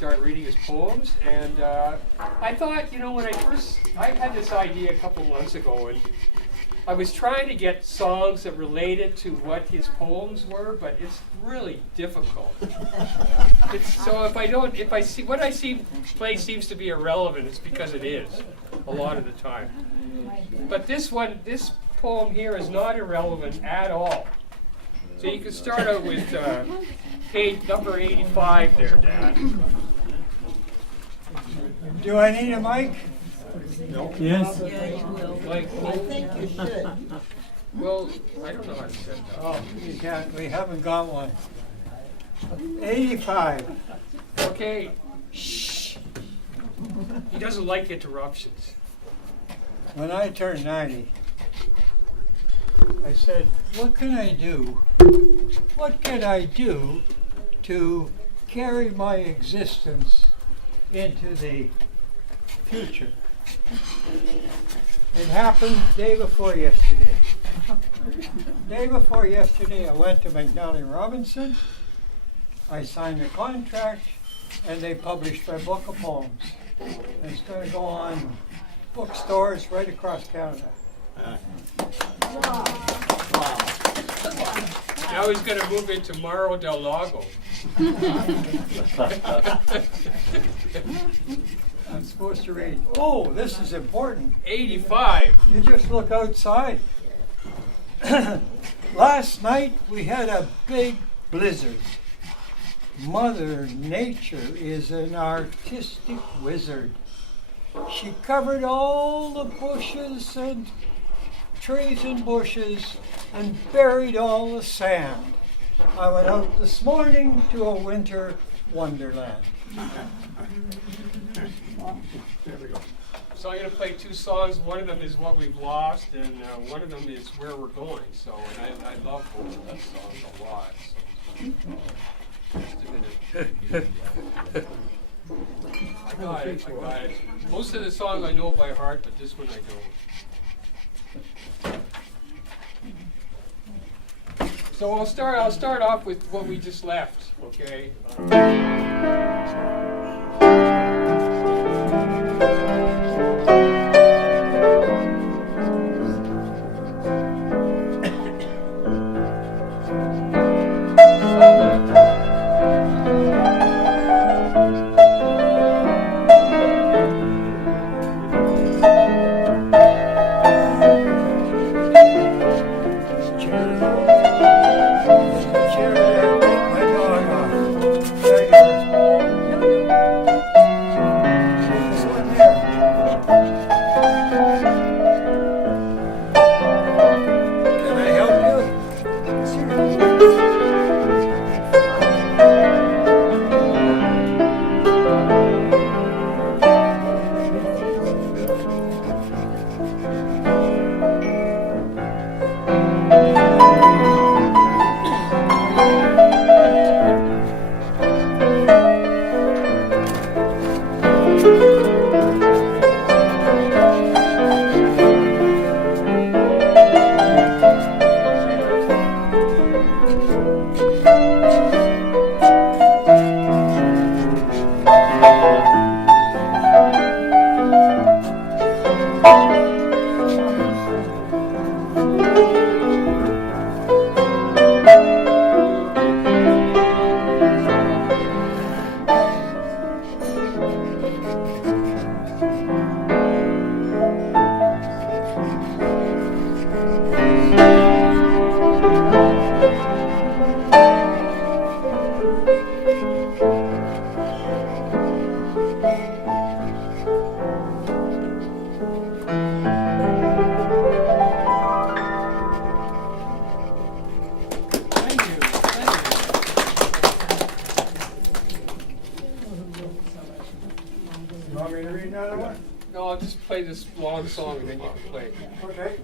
start reading his poems. And I thought, when I had this idea a couple months ago, and I was trying to get songs that related to what his poems were, but it's really difficult. So if I see what I play seems to be irrelevant, it's because it is a lot of the time. But this poem here is not irrelevant at all. So you can start out with page number 85 there, Dad. Do I need a mic? No. Yes. Yeah, you will. Like, I think you should. well, I don't know how to set that. Oh, you can't. We haven't got one. 85. Okay. Shh. He doesn't like interruptions. When I turned 90, I said, what can I do? What can I do to carry my existence into the future? It happened day before yesterday. Day before yesterday, I went to McNally Robinson. I signed a contract, and they published my book of poems. And it's going to go on bookstores right across Canada. Now he's going to move into Morro del Lago. I'm supposed to read. Oh, this is important. 85. You just look outside. Last night we had a big blizzard. Mother Nature is an artistic wizard. She covered all the bushes and trees and bushes and buried all the sand. I went out this morning to a winter wonderland. There we go. So I'm going to play two songs. One of them is What We've Lost, and one of them is Where We're Going. So, and I love both of these songs a lot. So, just a minute. I got it. Most of the songs I know by heart, but this one I don't. So I'll start off with what we just left, okay? No, I'll just play this long song and then you can play. Okay.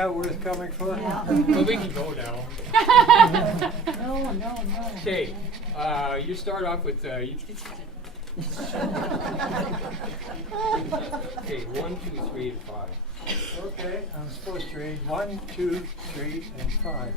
that worth coming for? Well, we can go now. No. Okay, you start off with, okay, 1, 2, 3, and 5. Okay, I'm supposed to read 1, 2, 3, and 5.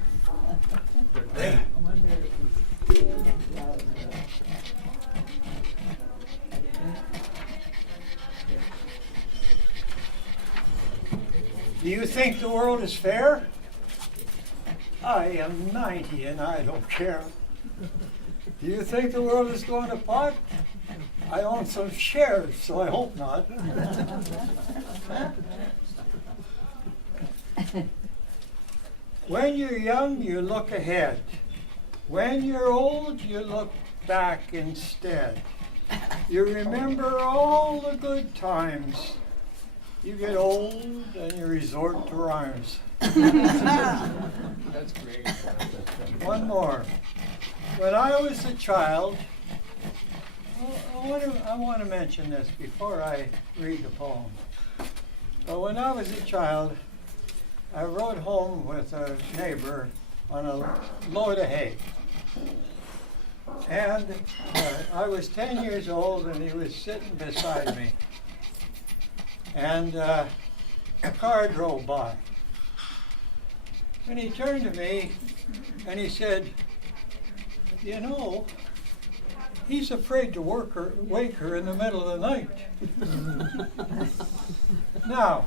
Do you think the world is fair? I am 90 and I don't care. Do you think the world is going to pot? I own some shares, so I hope not. When you're young, you look ahead. When you're old, you look back instead. You remember all the good times. You get old and you resort to rhymes. That's great. One more. When I was a child, I want to mention this before I read the poem. But when I was a child, I rode home with a neighbor on a load of hay. And I was 10 years old and he was sitting beside me. And a car drove by. And he turned to me and he said, you know, he's afraid to wake her in the middle of the night. Now,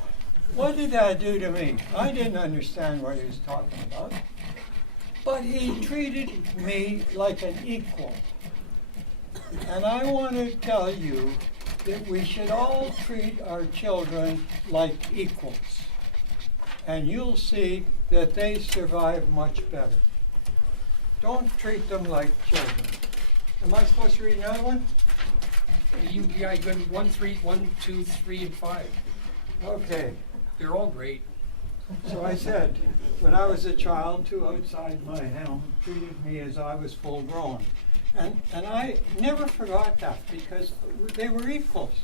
what did that do to me? I didn't understand what he was talking about. But he treated me like an equal. And I want to tell you that we should all treat our children like equals. And you'll see that they survive much better. Don't treat them like children. Am I supposed to read another one? You got 1, 2, 3, and 5. Okay. They're all great. So I said, when I was a child, two outside my home treated me as I was full grown. And I never forgot that because they were equals.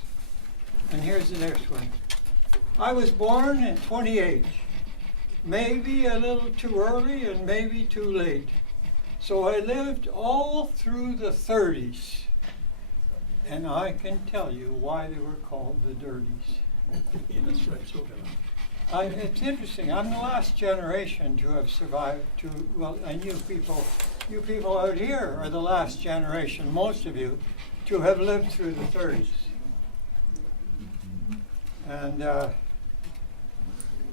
And here's the next one. I was born in 28. Maybe a little too early and maybe too late. So I lived all through the 30s. And I can tell you why they were called the Dirties. That's right, so It's interesting. I'm the last generation to have survived and you people out here are the last generation, most of you, to have lived through the 30s. And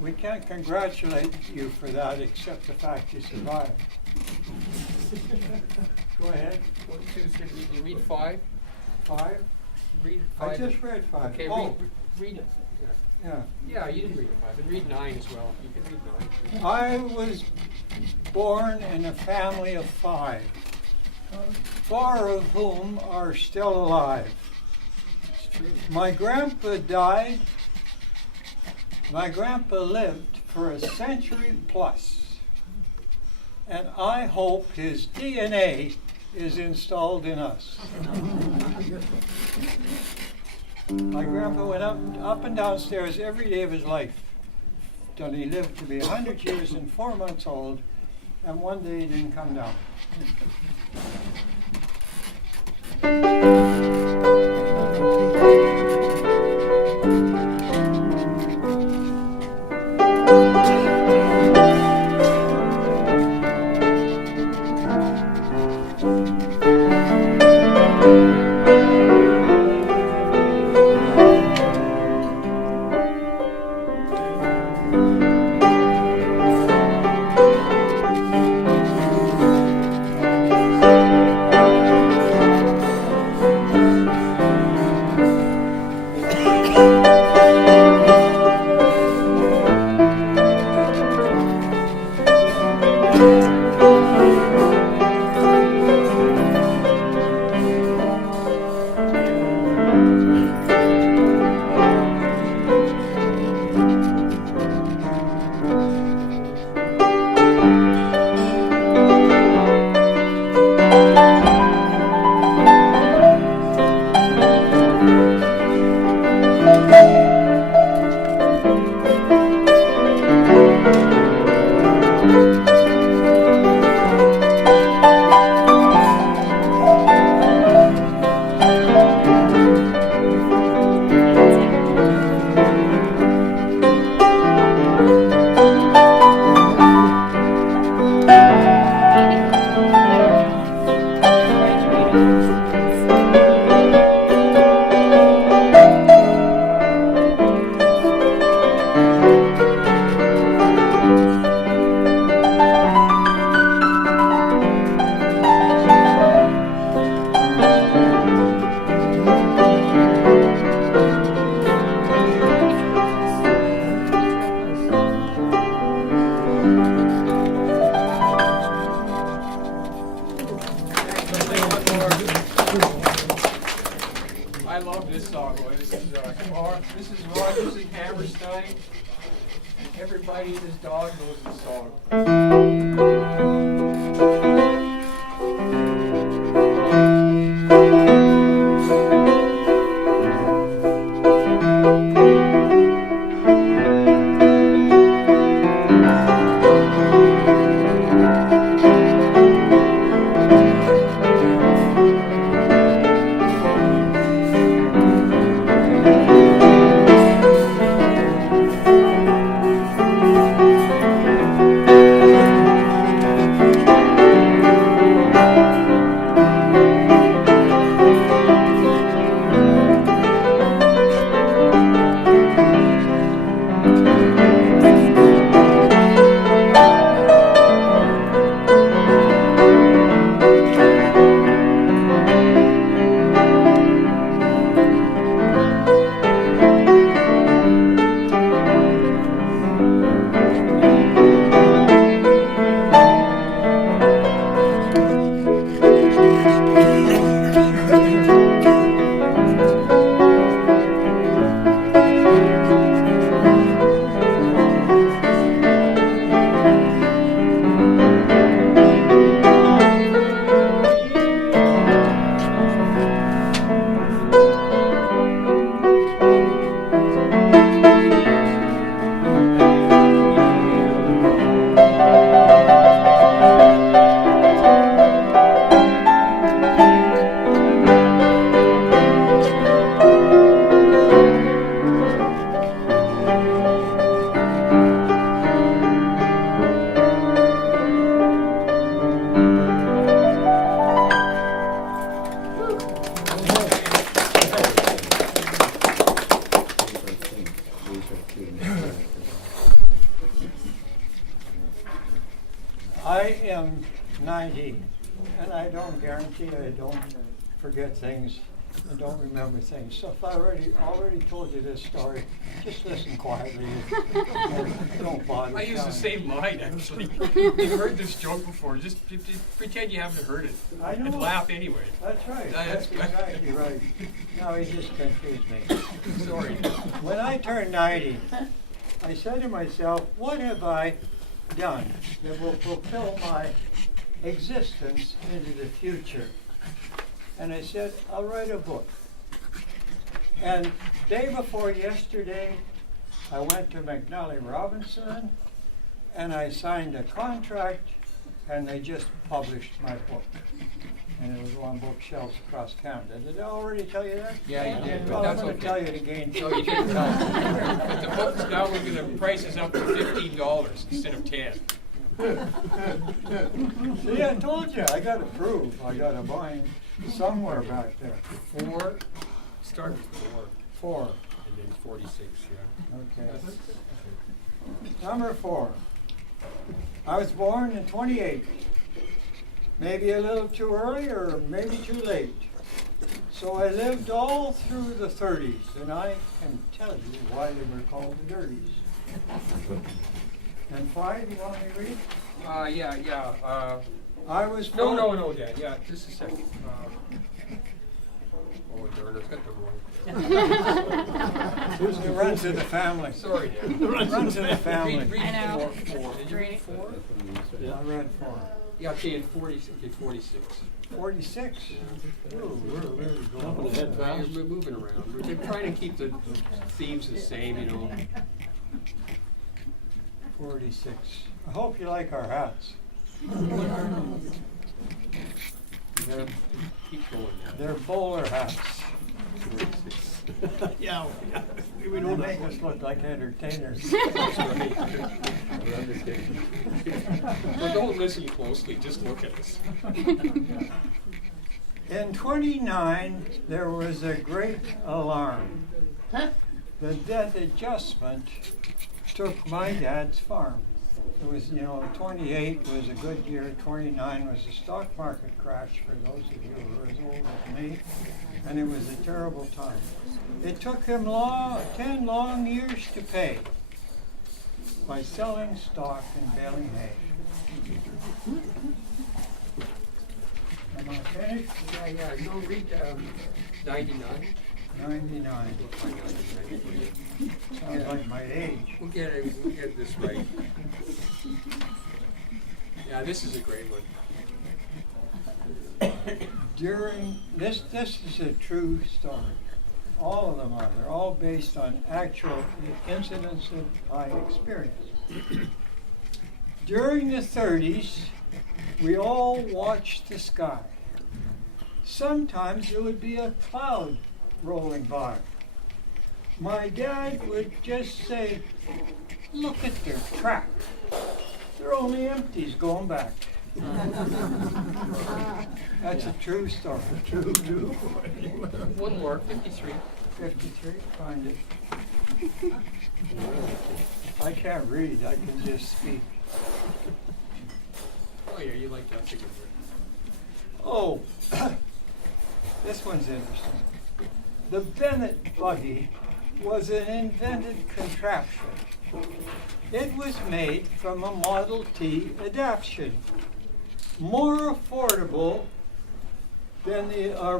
we can't congratulate you for that except the fact you survived. Go ahead. 1, 2, 3. You read 5? 5? Read I 5. just read 5. Okay, Oh, read it. yeah. Yeah, you didn't read 5. And read 9 as well. You can read 9. I was born in a family of 5, 4 of whom are still alive. It's true. My grandpa died. My grandpa lived for a century plus. And I hope his DNA is installed in us. My grandpa went up and downstairs every day of his life till he lived to be 100 years and 4 months old, and one day he didn't come down. song. This is Rogers and Hammerstein. And everybody and his dog knows the song. I am 90, and I don't guarantee I don't forget things and don't remember things. So if I already told you this story, just listen quietly. Don't bother. I use the telling. same line, actually. You've heard this joke before. Just pretend you haven't heard it. I know. And laugh anyway. That's right. That's That's exactly right. No, he just confused me. Sorry. When I turned 90, I said to myself, what have I done that will fulfill my existence into the future? And I said, I'll write a book. And day before yesterday, I went to McNally Robinson and I signed a contract and they just published my book. And it was on bookshelves across Canada. Did I already tell you that? Yeah, you did, but Well, I'm that's going to okay. tell you it again. No, you didn't. But the book's now we're gonna price is up to $15 instead of 10. See, I told you, I gotta prove, I gotta mine somewhere back there. 4. Start with 4. 4, And then 46. Yeah. okay. Number 4. I was born in 28. Maybe a little too early or maybe too late. So I lived all through the 30s, and I can tell you why they were called the Dirties. And 5, you want me to read? Yeah. I was No, born. Dad. Yeah, just a second. Oh, darn, I've got the wrong. It runs in the family. Sorry, Dad. Runs in the family. Read I know. 4. Did you read 4? I read 4. Yeah, okay, and 46. Okay, 46. 46. Ooh, we're really Jumping ahead Well, fast. we're moving around. We're trying to keep the themes the same, you know. 46. I hope you like our hats. They're, Keep going now. they're bowler hats. Yeah, we They know make that. us look like entertainers. Well, don't listen closely, just look at us. In 29, there was a great alarm. The death adjustment took my dad's farm. It was, 28 was a good year, 29 was a stock market crash for those of you who are as old as me, and it was a terrible time. It took him 10 long years to pay by selling stock and baling hay. Am I finished? Yeah, you know, read 99. 99. Sounds like my age. We'll get this right. Yeah, this is a great one. During this is a true story. All of them are. They're all based on actual incidents that I experienced. During the 30s, we all watched the sky. Sometimes there would be a cloud rolling by. My dad would just say, "Look at their track. They're only empties going back." That's a true story. True. One more, 53. 53, find it. I can't read, I can just speak. Oh yeah, you like that figure. Oh, this one's interesting. The Bennett buggy was an invented contraption. It was made from a Model T adaptation. More affordable than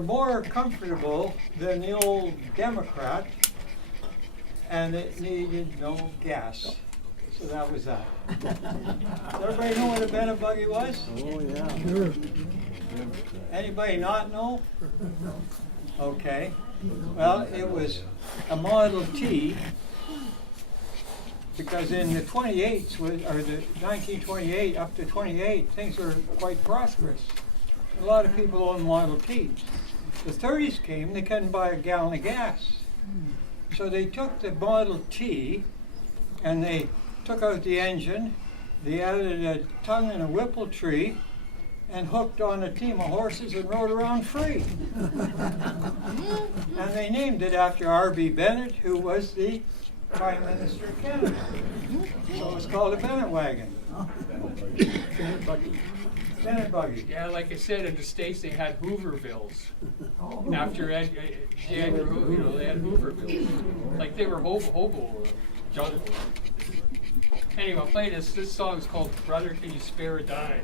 more comfortable than the old Democrat, and it needed no gas. So that was that. Does everybody know what a Bennett buggy was? Oh, yeah. Sure. Anybody not know? Okay. Well, it was a Model T because in the 28s, or the 1928 up to 28, things were quite prosperous. A lot of people owned Model Ts. The 30s came, they couldn't buy a gallon of gas. So they took the Model T and they took out the engine, they added a tongue and a whipple tree, and hooked on a team of horses and rode around free. And they named it after R.B. Bennett, who was the Prime Minister of Canada. So it's called a Bennett wagon. Bennett buggy. Yeah, like I said, in the States they had Hoovervilles. After Ed Edgar Hoover, you know, they had Hoovervilles. Like they were hobo jungle. Anyway, I'll play this. This song is called "Brother, Can You Spare a Dime?"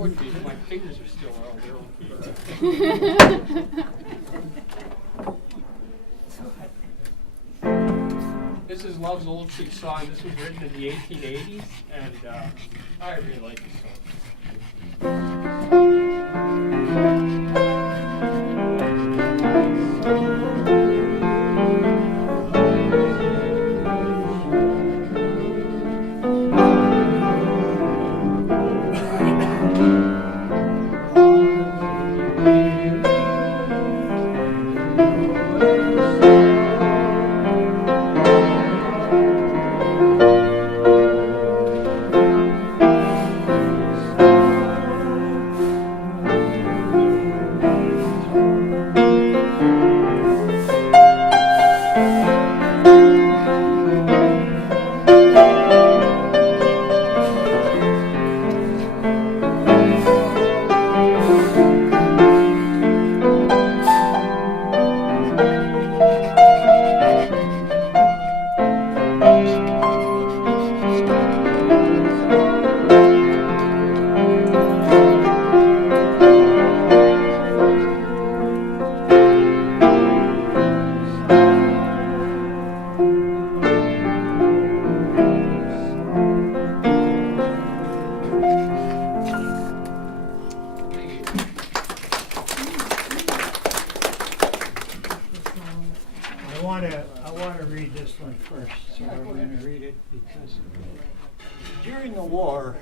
would be. My fingers are still out there. This is Love's Old Sweet Song. This was written in the 1880s, and I really like this song. I want to read this one first, so I'm going to read it because during the war,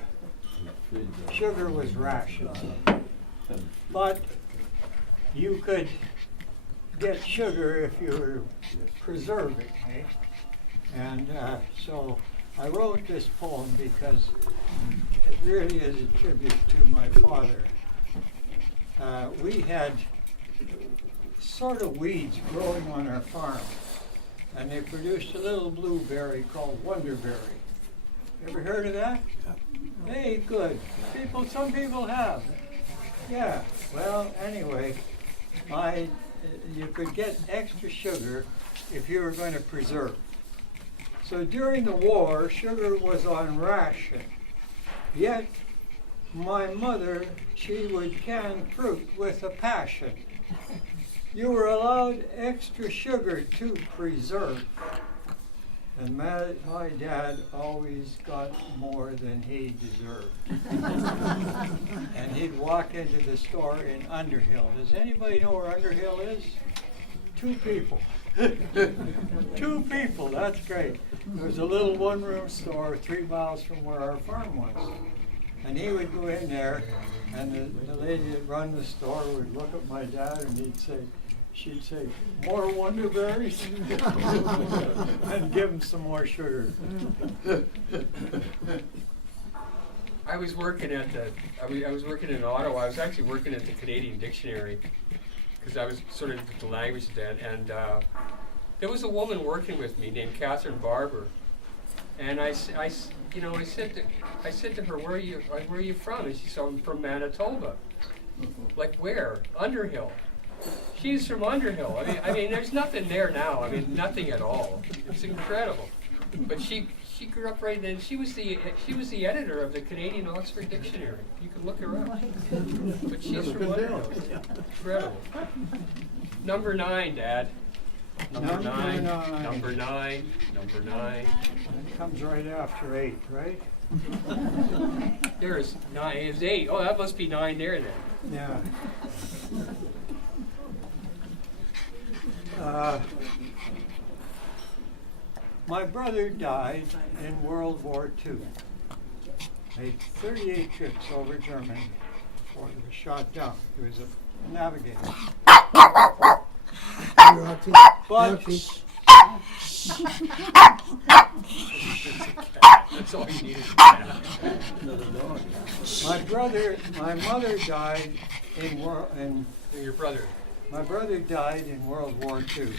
sugar was rationed, but you could get sugar if you were preserving, eh? And so I wrote this poem because it really is a tribute to my father. We had sort of weeds growing on our farm, and they produced a little blueberry called wonderberry. Ever heard of that? Yeah. Hey, good. Some people have. Yeah. Well, anyway, you could get extra sugar if you were going to preserve. So during the war, sugar was on ration. Yet, my mother, she would can fruit with a passion. You were allowed extra sugar to preserve. And my dad always got more than he deserved. And he'd walk into the store in Underhill. Does anybody know where Underhill is? 2 people. 2 people, that's great. There was a little one-room store 3 miles from where our farm was. And he would go in there, and the lady that run the store would look at my dad, and she'd say, more wonderberries? And give him some more sugar. I was working in Ottawa. I was actually working at the Canadian Dictionary because I was sort of the language then, and there was a woman working with me named Catherine Barber, and I said to her, where are you from? And she said, I'm from Manitoba. Like where? Underhill. She's from Underhill. I mean, there's nothing there now. I mean, nothing at all. It's incredible. But she grew up right then. She was the editor of the Canadian Oxford Dictionary. You can look her up. But she's from Underhill. Incredible. Number 9, Dad. Number 9. Number 9. Number 9. It comes right after 8, right? There's 9. It's 8. Oh, that must be 9 there then. Yeah. My brother died in World War II. Made 38 trips over Germany before he was shot down. He was a navigator. But That's all you needed. my mother died Your brother. My brother died in World War II.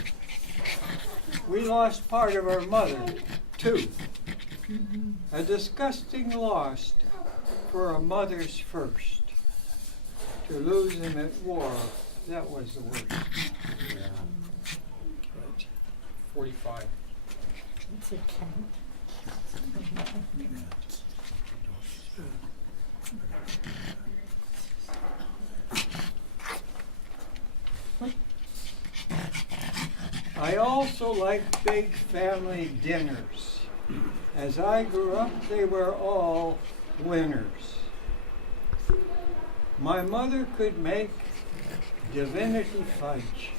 We lost part of our mother, too. A disgusting loss for a mother's first. To lose him at war, that was the worst. Yeah. 45. It's a 10. also like big family dinners. As I grew up, they were all winners. My mother could make divinity fudge,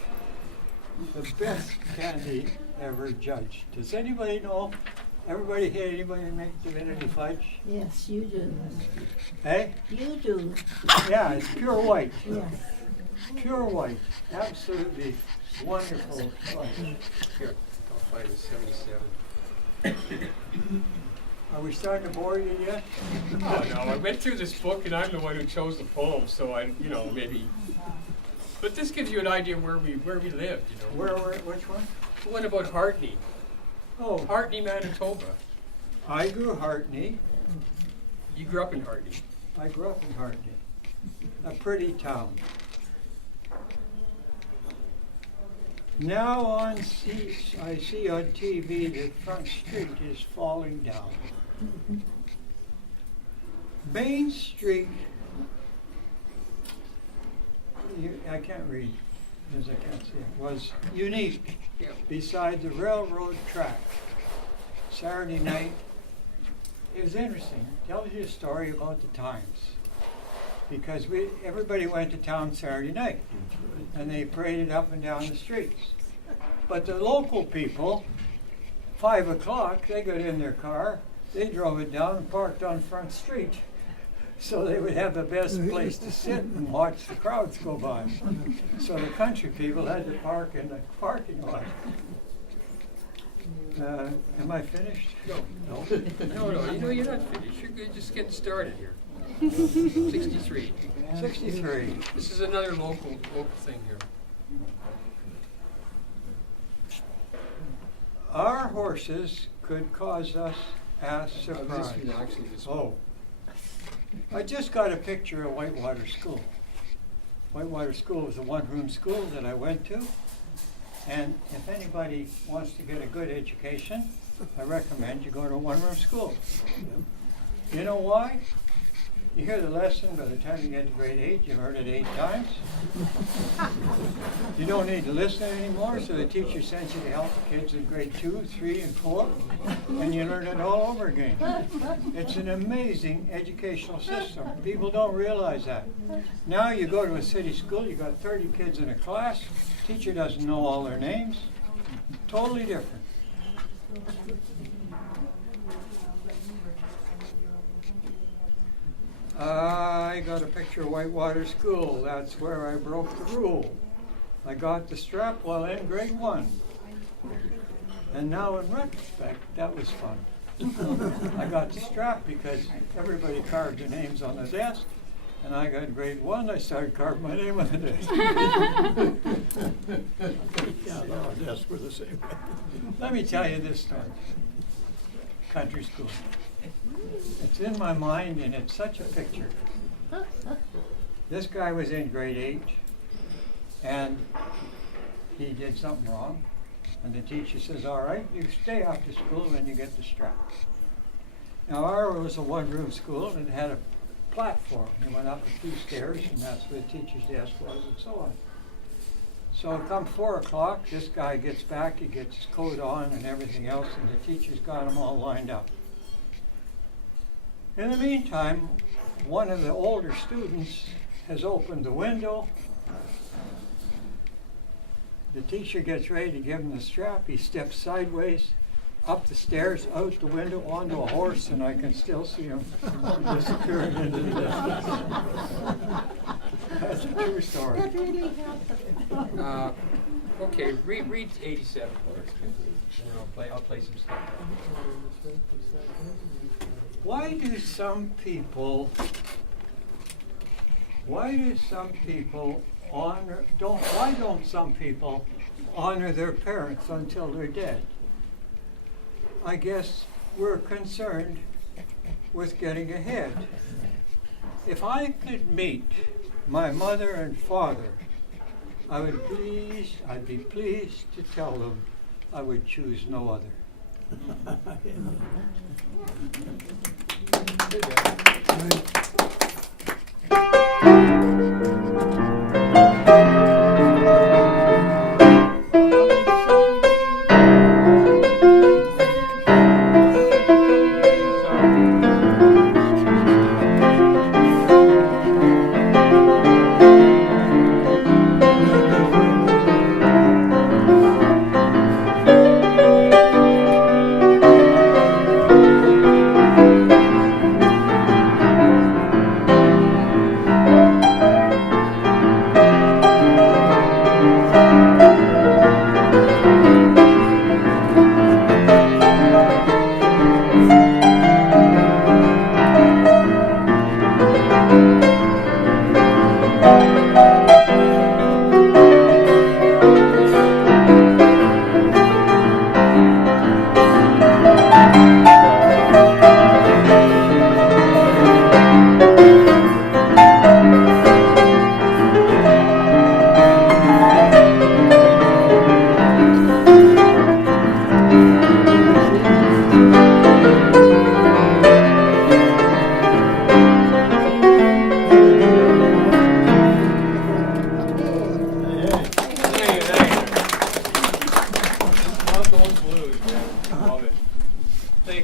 the best candy ever judged. Does anybody know? Everybody hear anybody make divinity fudge? Yes, you do. Hey? You do. Yeah, it's pure white. Yes. Pure white. Absolutely wonderful fudge. Here, I'll find a 77. Are we starting to bore you yet? Oh no, I went through this book and I'm the one who chose the poem, so maybe. But this gives you an idea where we lived, Which one? The one about Hartney. Oh, Hartney, Manitoba. I grew Hartney. You grew up in Hartney. I grew up in Hartney. A pretty town. Now I see on TV the front street is falling down. Main Street, I can't read because I can't see it, was unique Yeah. beside the railroad track. Saturday night, it was interesting. It tells you a story about the times. Because everybody went to town Saturday night and they paraded up and down the streets. But the local people, 5 o'clock, they got in their car, they drove it down and parked on Front Street. So they would have the best place to sit and watch the crowds go by. So the country people had to park in the parking lot. Am I finished? No, you're not finished. You're good, just getting started here. 63. 63. This is another local thing here. Our horses could cause us a surprise. Oh, I just got a picture of Whitewater School. Whitewater School was a one-room school that I went to. And if anybody wants to get a good education, I recommend you go to a one-room school. You know why? You hear the lesson, by the time you get to grade 8, you've heard it 8 times. You don't need to listen anymore, so the teacher sends you to help the kids in grade 2, 3, and 4, and you learn it all over again. It's an amazing educational system. People don't realize that. Now you go to a city school, you got 30 kids in a class, teacher doesn't know all their names. Totally different. I got a picture of Whitewater School. That's where I broke the rule. I got the strap while in grade 1. And now in retrospect, that was fun. I got the strap because everybody carved their names on the desk. And I got grade 1, I started carving my name on the desk. Yeah, our desks were the same. Let me tell you this story. Country school. It's in my mind and it's such a picture. This guy was in grade 8 and he did something wrong. And the teacher says, all right, you stay after school and you get the strap. Now ours was a one-room school and it had a platform. You went up a few stairs and that's where the teacher's desk was and so on. So come 4 o'clock, this guy gets back, he gets his coat on and everything else, and the teacher's got him all lined up. In the meantime, one of the older students has opened the window. The teacher gets ready to give him the strap. He steps sideways, up the stairs, out the window, onto a horse, and I can still see him disappearing into the distance. That's a true story. That really happened. Okay, read 87 first, and then I'll play some stuff. Why do some people why don't some people honor their parents until they're dead? I guess we're concerned with getting ahead. If I could meet my mother and father, I'd be pleased to tell them I would choose no other.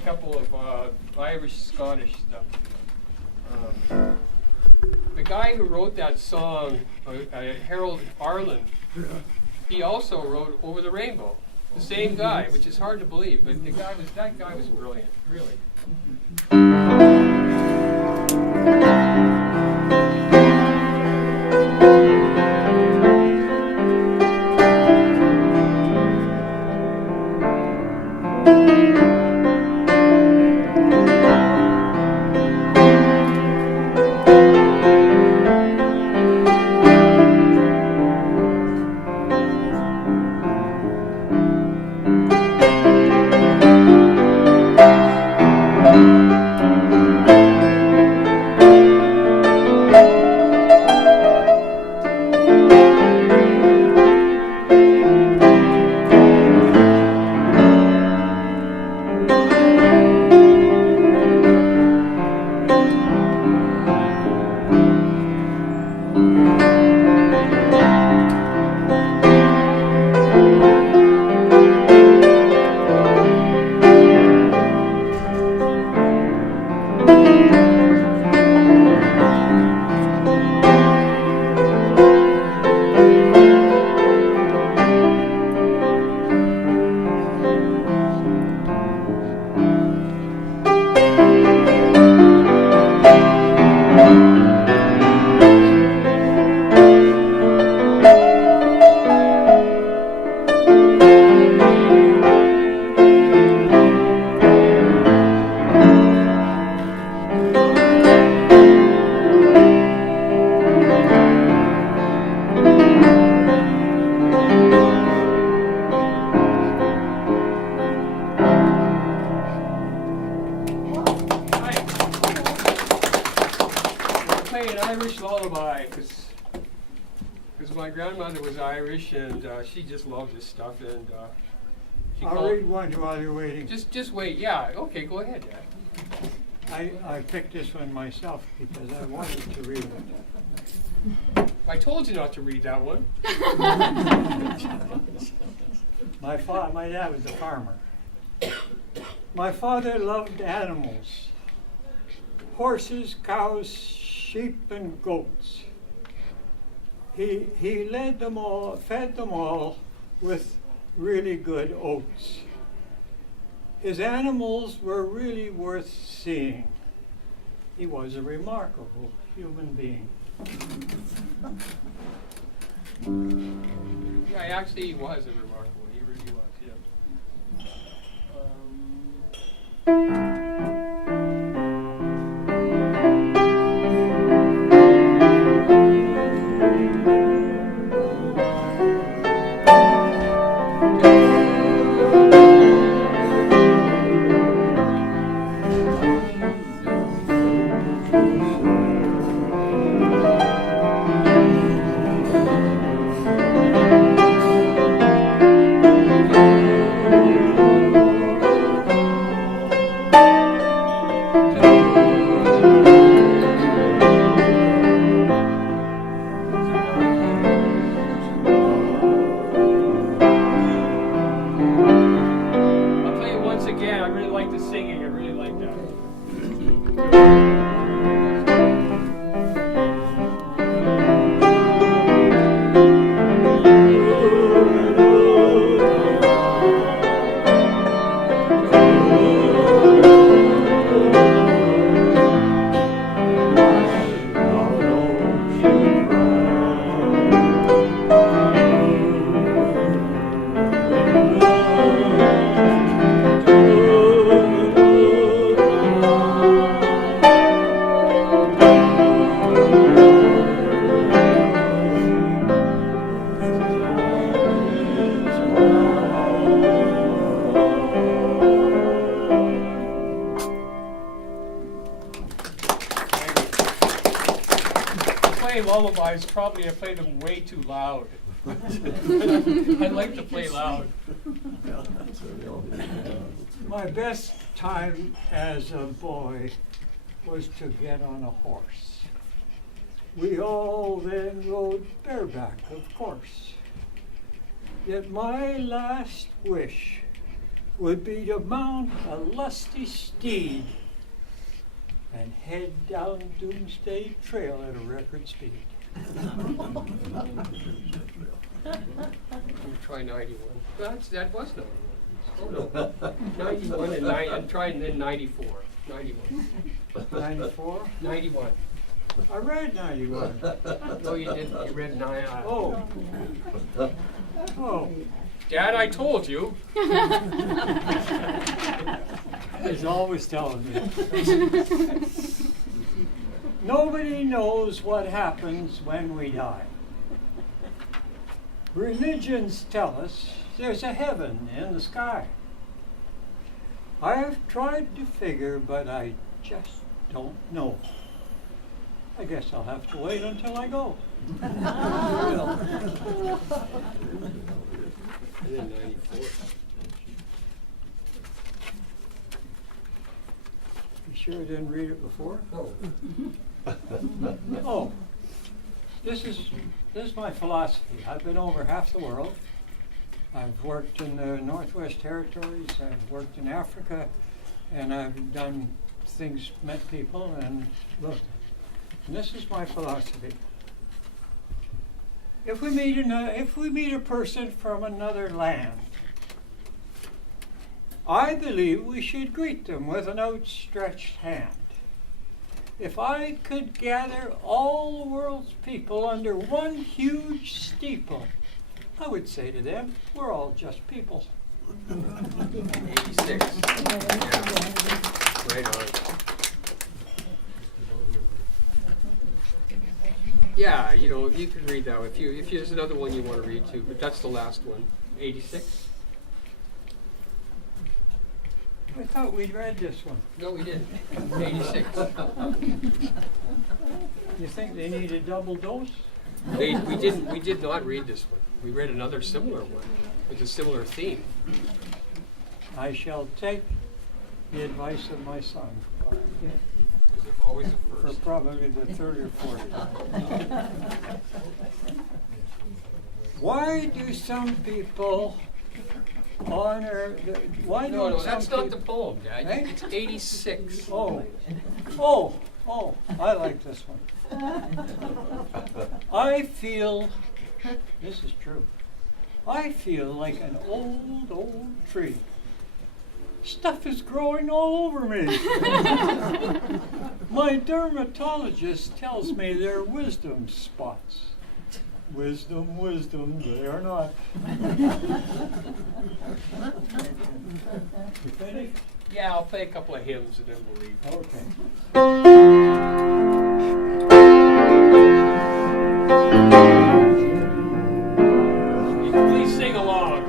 couple of Irish Scottish stuff. The guy who wrote that song, Harold Arlen, he also wrote Over the Rainbow. The same guy, which is hard to believe, but that guy was brilliant, really. Because my grandmother was Irish and she just loved this stuff and she I'll called. read one while you're waiting. Just wait, yeah, okay, go ahead, Dad. I picked this one myself because I wanted to read it. I told you not to read that one. My dad was a farmer. My father loved animals, horses, cows, sheep, and goats. He led them all, fed them all with really good oats. His animals were really worth seeing. He was a remarkable human being. Yeah, actually he was a remarkable, he really was, yeah. I'll play it once again. I really like the singing. I really like that. Lullabies, probably I play them way too loud. I like to play loud. My best time as a boy was to get on a horse. We all then rode bareback, of course. Yet my last wish would be to mount a lusty steed and head down Doomsday Trail at a record speed. Try 91. That was 91. Oh no. 91 and I'm trying then 94. 91. 94? 91. I read 91. No, you didn't. You read 9. Oh. Oh. Dad, I told you. He's always telling me. Nobody knows what happens when we die. Religions tell us there's a heaven in the sky. I've tried to figure, but I just don't know. I guess I'll have to wait until I go. And then 94. You sure I didn't read it before? Oh. Oh, this is my philosophy. I've been over half the world. I've worked in the Northwest Territories, I've worked in Africa, and I've done things, met people, and looked. And this is my philosophy. If we meet a person from another land, I believe we should greet them with an outstretched hand. If I could gather all the world's people under one huge steeple, I would say to them, we're all just people. 86. Yeah. Right on. Yeah, you know, you could read that if there's another one you want to read too, but that's the last one. 86? I thought we'd read this one. No, we didn't. 86. You think they need a double dose? We did not read this one. We read another similar one with a similar theme. I shall take the advice of my son. Always the For first. probably the third or fourth time. Why do some people honor? Why No, don't that's some not the poem, Dad. Eh? It's 86. Oh, I like this one. I feel, this is true, I feel like an old tree. Stuff is growing all over me. My dermatologist tells me they're wisdom spots. Wisdom, they are not. You finished? Yeah, I'll play a couple of hymns and then we'll leave. Okay. Please sing along.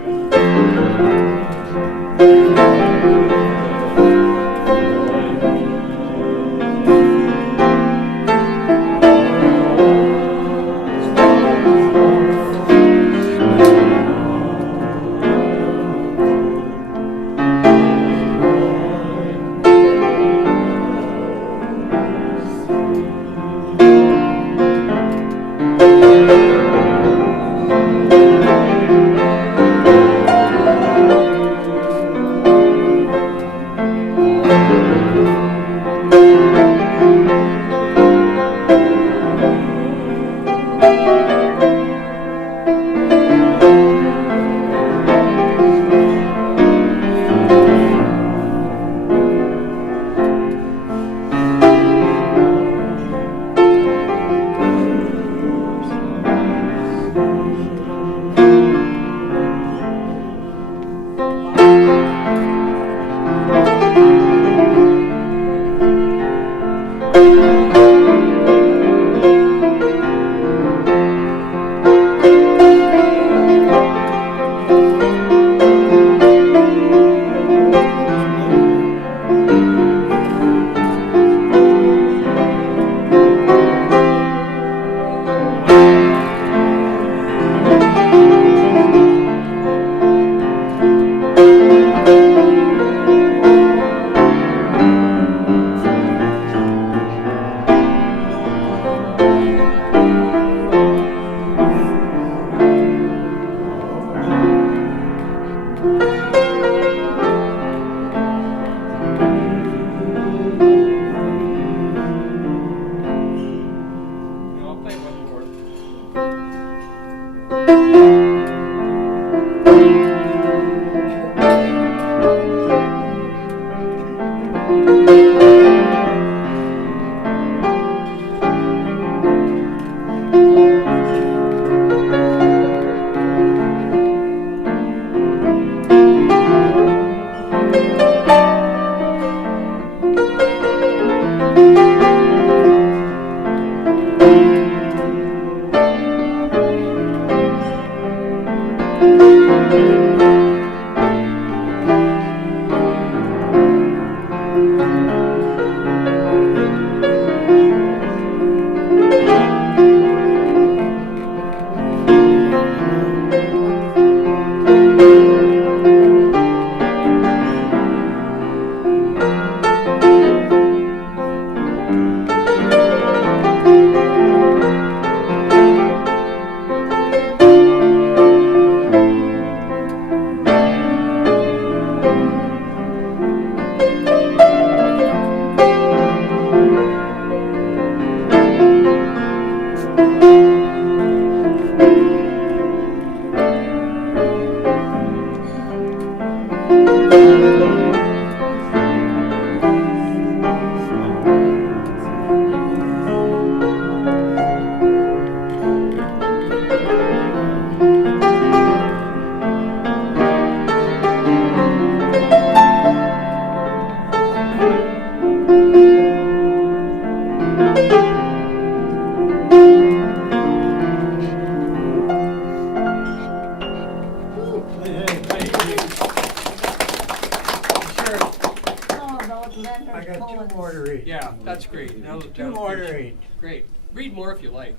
I got two more to read. Yeah, that's great. Two more to read. Great. Read more if you like.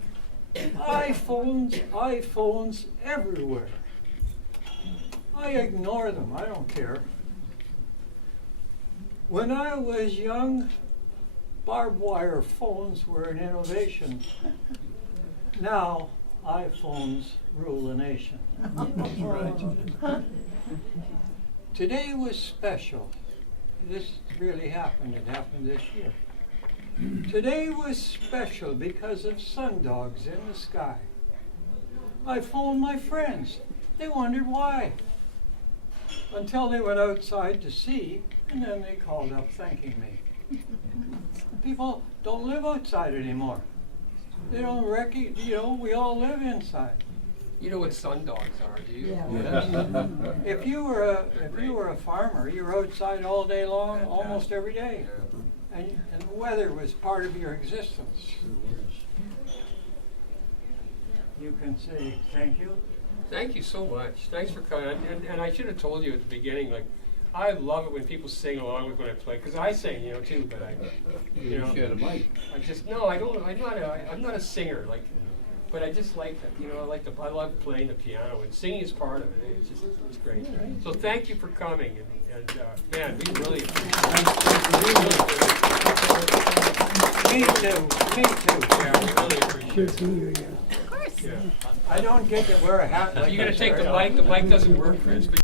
iPhones everywhere. I ignore them, I don't care. When I was young, barbed wire phones were an innovation. Now, iPhones rule the nation. Today was special. This really happened. It happened this year. Today was special because of sundogs in the sky. I phoned my friends. They wondered why. Until they went outside to see, and then they called up thanking me. People don't live outside anymore. They don't we all live inside. You know what sundogs are, do you? Yeah. If you were a farmer, you were outside all day long, almost every day. And the weather was part of your existence. You can say thank you. Thank you so much. Thanks for coming. And I should have told you at the beginning, like, I love it when people sing along with when I play, because I sing, too. But You share the mic. I just I don't. I'm not a singer, like, but I just like that. I love playing the piano, and singing is part of it. It's great. So thank you for coming, and man, we really appreciate Me too. Me too. Yeah, we really appreciate it. Yeah. I don't get to wear a hat like You're gonna this take the very mic. The mic doesn't work, Chris. But